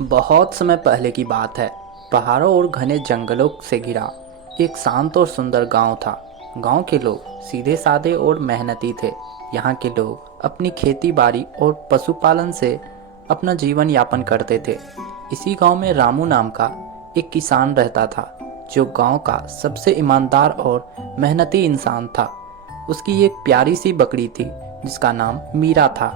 बहुत समय पहले की बात है। पहाड़ों और घने जंगलों से घिरा एक शांत और सुंदर गांव था। गांव के लोग सीधे साधे और मेहनती थे। यहाँ के लोग अपनी खेती बाड़ी और पशुपालन से अपना जीवन यापन करते थे। इसी गांव में रामू नाम का एक किसान रहता था, जो गांव का सबसे ईमानदार और मेहनती इंसान था। उसकी एक प्यारी सी बकरी थी, जिसका नाम मीरा था।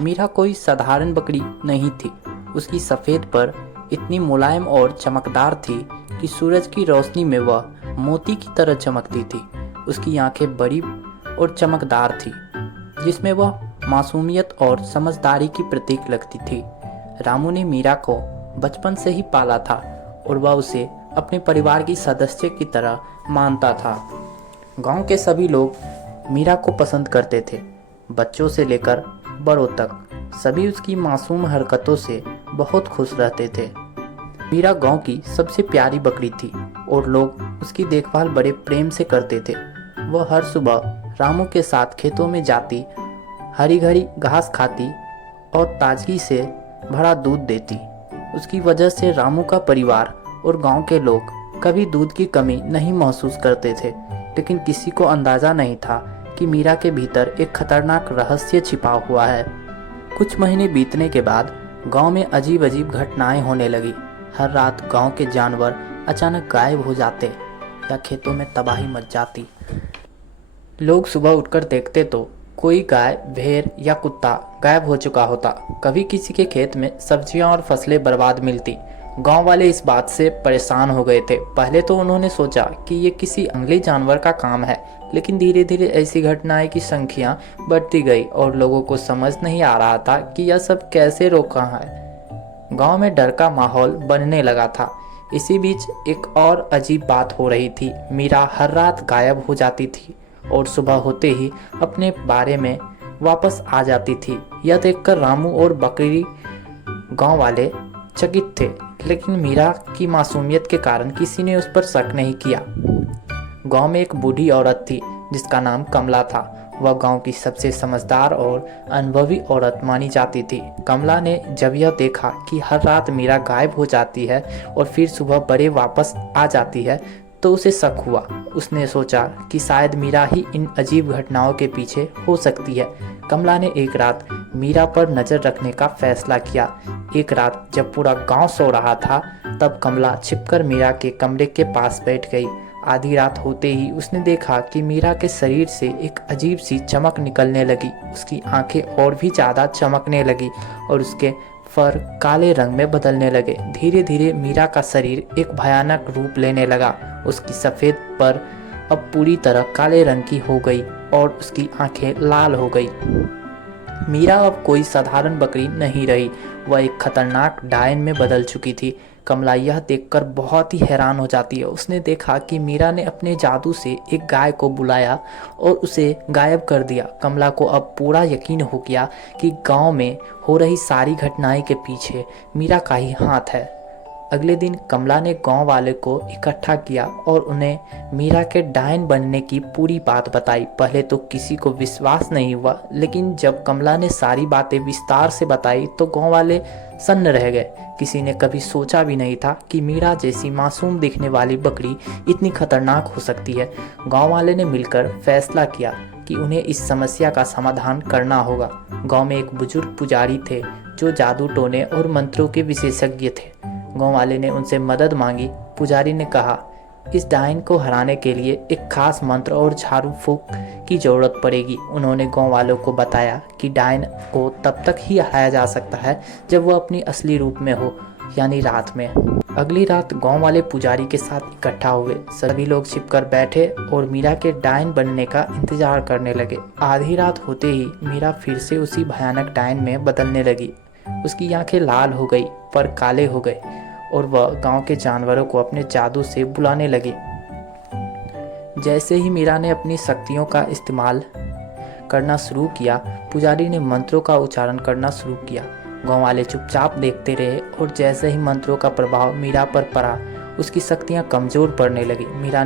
मीरा कोई साधारण बकरी नहीं थी। उसकी सफ़ेद पर इतनी मुलायम और चमकदार थी कि सूरज की रोशनी में वह मोती की तरह चमकती थी। उसकी आंखें बड़ी और चमकदार थी, जिसमें वह मासूमियत और समझदारी की प्रतीक लगती थी। रामू ने मीरा को बचपन से ही पाला था और वह उसे अपने परिवार की सदस्य की तरह मानता था। गांव के सभी लोग मीरा को पसंद करते थे। बच्चों से लेकर बड़ों तक सभी उसकी मासूम हरकतों से बहुत खुश रहते थे। मीरा गांव की सबसे प्यारी बकरी थी और लोग उसकी देखभाल बड़े प्रेम से करते थे। वह हर सुबह रामू के साथ खेतों में जाती, हरी घरी घास खाती और ताजगी से भरा दूध देती। उसकी वजह से रामू का परिवार और गांव के लोग कभी दूध की कमी नहीं महसूस करते थे। लेकिन किसी को अंदाज़ा नहीं था कि मीरा के भीतर एक खतरनाक रहस्य छिपा हुआ है। कुछ महीने बीतने के बाद गांव में अजीब अजीब घटनाएं होने लगी। हर रात गांव के जानवर अचानक गायब हो जाते या खेतों में तबाही मच जाती। लोग सुबह उठकर देखते तो कोई गाय, भेड़ या कुत्ता गायब हो चुका होता। कभी किसी के खेत में सब्जियां और फसलें बर्बाद मिलती। गांव वाले इस बात से परेशान हो गए थे। पहले तो उन्होंने सोचा कि ये किसी जंगली जानवर का काम है, लेकिन धीरे धीरे ऐसी घटनाएं की संख्या बढ़ती गई और लोगों को समझ नहीं आ रहा था कि यह सब कैसे रोका है। गांव में डर का माहौल बनने लगा था। इसी बीच एक और अजीब बात हो रही थी। मीरा हर रात गायब हो जाती थी और सुबह होते ही अपने बारे में वापस आ जाती थी। यह देखकर रामू और बकरी गांव वाले चकित थे, लेकिन मीरा की मासूमियत के कारण किसी ने उस पर शक नहीं किया। गांव में एक बूढ़ी औरत थी, जिसका नाम कमला था। वह गांव की सबसे समझदार और अनुभवी औरत मानी जाती थी। कमला ने जब यह देखा कि हर रात मीरा गायब हो जाती है और फिर सुबह बड़े वापस आ जाती है, तो उसे शक हुआ। उसने सोचा कि शायद मीरा ही इन अजीब घटनाओं के पीछे हो सकती है। कमला ने एक रात मीरा पर नज़र रखने का फैसला किया। एक रात जब पूरा गांव सो रहा था, तब कमला छिपकर मीरा के कमरे के पास बैठ गई। आधी रात होते ही उसने देखा कि मीरा के शरीर से एक अजीब सी चमक निकलने लगी। उसकी आंखें और भी ज़्यादा चमकने लगी और उसके फर काले रंग में बदलने लगे। धीरे धीरे मीरा का शरीर एक भयानक रूप लेने लगा। उसकी सफ़ेद पर अब पूरी तरह काले रंग की हो गई और उसकी आंखें लाल हो गई। मीरा अब कोई साधारण बकरी नहीं रही, वह एक खतरनाक डायन में बदल चुकी थी। कमला यह देखकर बहुत ही हैरान हो जाती है। उसने देखा कि मीरा ने अपने जादू से एक गाय को बुलाया और उसे गायब कर दिया। कमला को अब पूरा यकीन हो गया कि गांव में हो रही सारी घटनाएं के पीछे मीरा का ही हाथ है। अगले दिन कमला ने गांव वाले को इकट्ठा किया और उन्हें मीरा के डायन बनने की पूरी बात बताई। पहले तो किसी को विश्वास नहीं हुआ, लेकिन जब कमला ने सारी बातें विस्तार से बताई तो गांव वाले सन्न रह गए। किसी ने कभी सोचा भी नहीं था कि मीरा जैसी मासूम दिखने वाली बकरी इतनी खतरनाक हो सकती है। गांव वाले ने मिलकर फैसला किया कि उन्हें इस समस्या का समाधान करना होगा। गांव में एक बुजुर्ग पुजारी थे, जो जादू टोने और मंत्रों के विशेषज्ञ थे। गांव वाले ने उनसे मदद मांगी। पुजारी ने कहा, इस डायन को हराने के लिए एक खास मंत्र और झाड़ू फूंक की जरूरत पड़ेगी। उन्होंने गांव वालों को बताया कि डायन को तब तक ही हराया जा सकता है जब वह अपनी असली रूप में हो, यानी रात में। अगली रात गांव वाले पुजारी के साथ इकट्ठा हुए। सभी लोग छिपकर बैठे और मीरा के डायन बनने का इंतजार करने लगे। आधी रात होते ही मीरा फिर से उसी भयानक डायन में बदलने लगी। उसकी आंखें लाल हो गई, पर काले हो गए और वह गांव के जानवरों को अपने जादू से बुलाने लगी। जैसे ही मीरा ने अपनी शक्तियों का इस्तेमाल करना शुरू किया, पुजारी ने मंत्रों का उच्चारण करना शुरू किया। गांव वाले चुपचाप देखते रहे और जैसे ही मंत्रों का प्रभाव मीरा पर पड़ा, उसकी शक्तियां कमजोर पड़ने लगी। मीरा